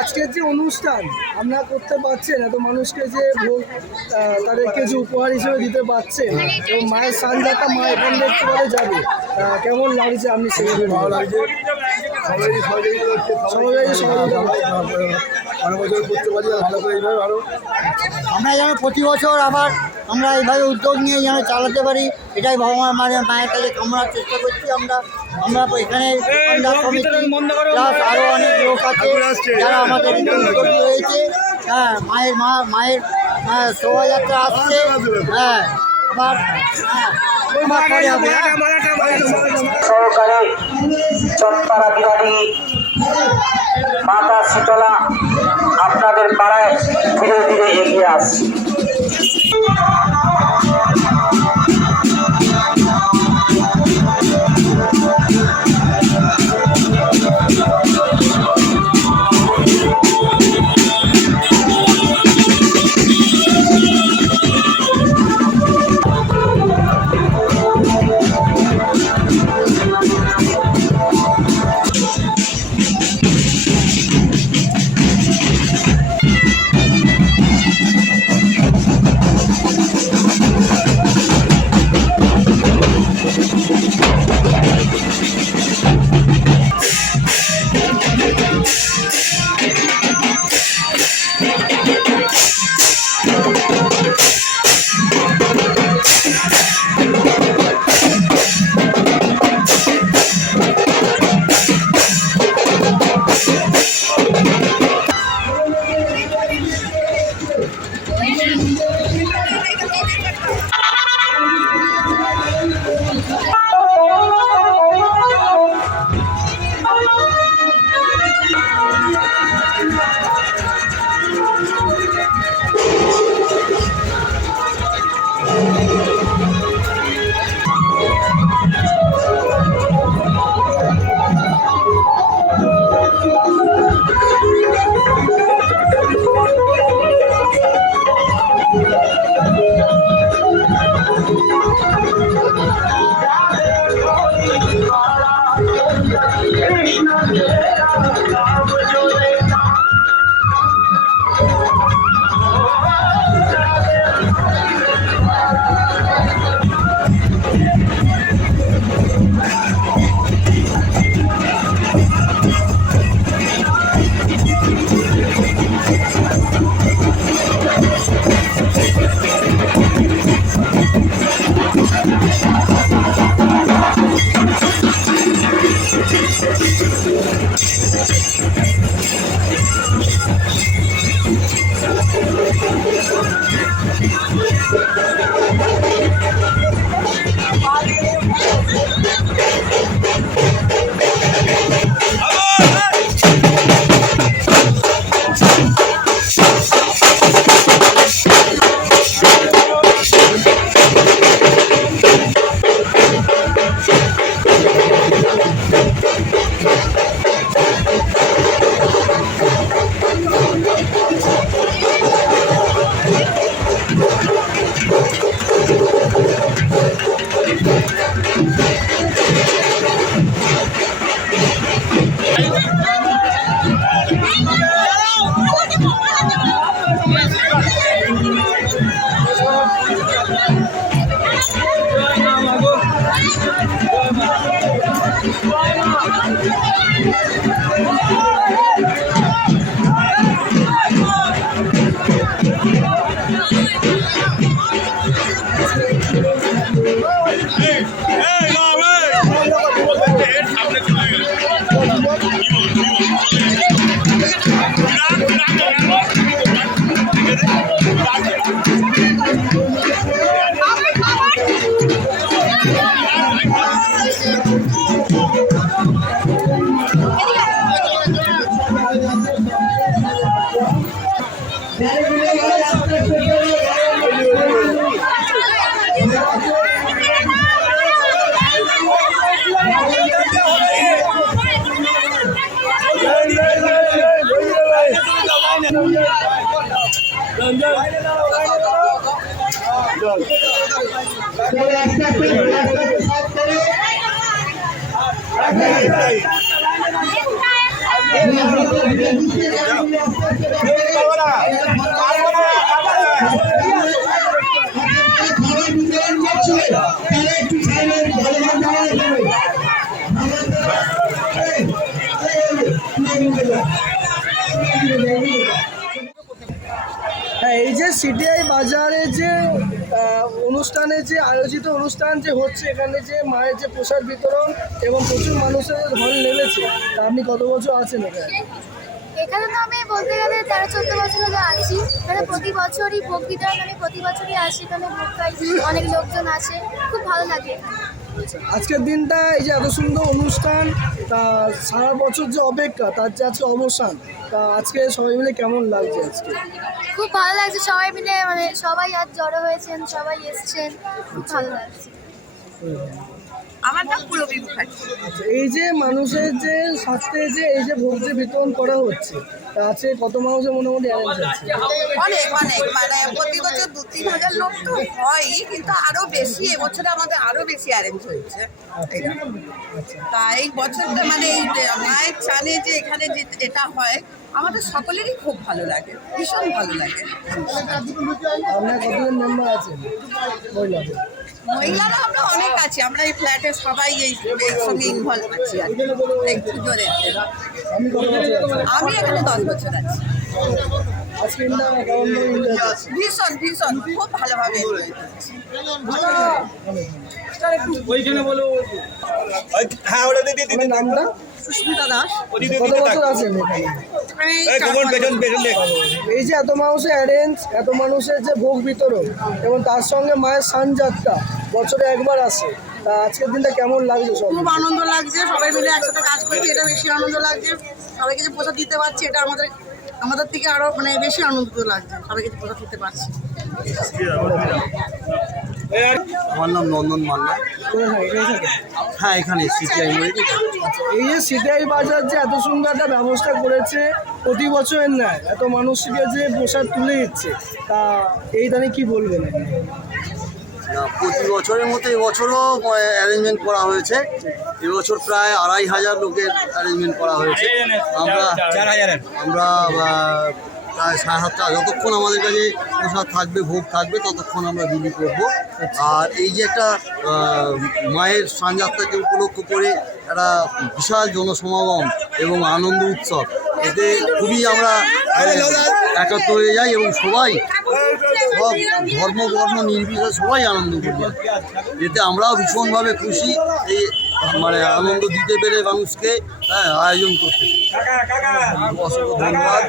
আজকের যে অনুষ্ঠান আমরা করতে পারছেন, এত মানুষকে যে ভোগ তাদেরকে যে উপহার হিসেবে দিতে পারছেন এবং মায়ের সানযাত্রা মা এখান দেখতে পারে যাবে, কেমন লাগছে? আপনি সেভাবে ভালো লাগছে, করতে পারি ভালো করে এইভাবে ভালো। আমরা যেন প্রতি বছর আবার আমরা এইভাবে উদ্যোগ নিয়ে যেন চালাতে পারি, এটাই ভগবান মায়ের কাছে কামনার চেষ্টা করছি। আমরা এখানে প্লাস আরও অনেক লোক আছে যারা আমাদের উদ্যোগী হয়েছে। হ্যাঁ, মায়ের শোভাযাত্রা আসছে। হ্যাঁ, আবার সহকারে চট্টপাড়া বিহারী মাতা শীতলা আপনাদের পাড়ায় ধীরে ধীরে এগিয়ে আসছে। আস্তে আস্তে হ্যাঁ, এই যে সিটিআই বাজারে যে অনুষ্ঠানে যে আয়োজিত অনুষ্ঠান যে হচ্ছে, এখানে যে মায়ের যে প্রসাদ বিতরণ এবং প্রচুর মানুষের ঢল নেমেছে, তা আপনি কত বছর আছেন এখানে? এখানে তো আমি বলতে গেলে 13-14 বছর হলো আছি। মানে প্রতি বছরই ভোগ বিতরণ, আমি প্রতি বছরই আসি, এখানে ভোগ খাই, অনেক লোকজন আসে, খুব ভালো লাগে। আজকের দিনটা এই যে এত সুন্দর অনুষ্ঠান, তা সারা বছর যে অপেক্ষা তার যে আজকে অবসান, তা আজকে সবাই মিলে কেমন লাগছে আজকে? খুব ভালো লাগছে, সবাই মিলে মানে সবাই আজ জড়ো হয়েছেন, সবাই এসছেন, খুব ভালো লাগছে। আমার নাম পুরবী মুখার্জি। আচ্ছা, এই যে মানুষের যে স্বাস্থ্যে যে এই যে ভোগ যে বিতরণ করা হচ্ছে, তা আছে কত মানুষের মোটামুটি অ্যারেঞ্জ আছে? অনেক অনেক মানে প্রতি বছর 2-3 হাজার লোক তো হয়ই, কিন্তু আরো বেশি এবছরে আমাদের আরো বেশি অ্যারেঞ্জ হয়েছে। তা এই বছরটা মানে এই মায়ের চানে যে এখানে যে এটা হয়, আমাদের সকলেরই খুব ভালো লাগে, ভীষণ ভালো লাগে। আপনার কতজন মেম্বার আছেন মহিলাদের? মহিলারা আমরা অনেক আছি, আমরা এই ফ্ল্যাটে সবাই এই সঙ্গে ইনভলভ আছি আর কি। এই পুজোরে আমি কত বছর আছি? আমি এখানে 10 বছর আছি। আজকে দিনটা কেমন করে enjoy করছেন? ভীষণ ভীষণ খুব ভালোভাবে enjoy করছি। আপনার নামটা? সুস্মিতা দাস। কত বছর আছেন এখানে? এই যে এত মানুষের অ্যারেঞ্জ, এত মানুষের যে ভোগ বিতরণ এবং তার সঙ্গে মায়ের সানযাত্রা বছরে একবার আসে, তা আজকের দিনটা কেমন লাগছে সব? খুব আনন্দ লাগছে, সবাই মিলে একসাথে কাজ করছি, এটা বেশি আনন্দ লাগছে। সবাইকে যে প্রসাদ দিতে পারছি, এটা আমাদের থেকে আরো মানে বেশি আনন্দিত লাগছে, সবাইকে যে প্রসাদ দিতে পারছি। আমার নাম নন্দন মান্না। কোথায় থাকে? এখানে থাকে? হ্যাঁ, এখানে সিটিআই এই যে সিটিআই বাজার যে এত সুন্দর একটা ব্যবস্থা করেছে, প্রতি বছরের ন্যায় এত মানুষকে যে প্রসাদ তুলে দিচ্ছে, তা এই দানে কি বলবেন? প্রতি বছরের মতো এবছরও অ্যারেঞ্জমেন্ট করা হয়েছে। এবছর প্রায় 2500 লোকের অ্যারেঞ্জমেন্ট করা হয়েছে। আমরা প্রায় 7:30 যতক্ষণ আমাদের কাছে প্রসাদ থাকবে, ভোগ থাকবে, ততক্ষণ আমরা বিলি করব। আর এই যে একটা মায়ের সানযাত্রাকে উপলক্ষ করে একটা বিশাল জনসমাগম এবং আনন্দ উৎসব, এতে খুবই আমরা একাত্ম হয়ে যাই এবং সবাই সব ধর্ম বর্ণ নির্বিশেষে সবাই আনন্দ করি। এতে আমরাও ভীষণভাবে খুশি, এই মানে আনন্দ দিতে পেরে মানুষকে আয়োজন করতে। অসংখ্য ধন্যবাদ।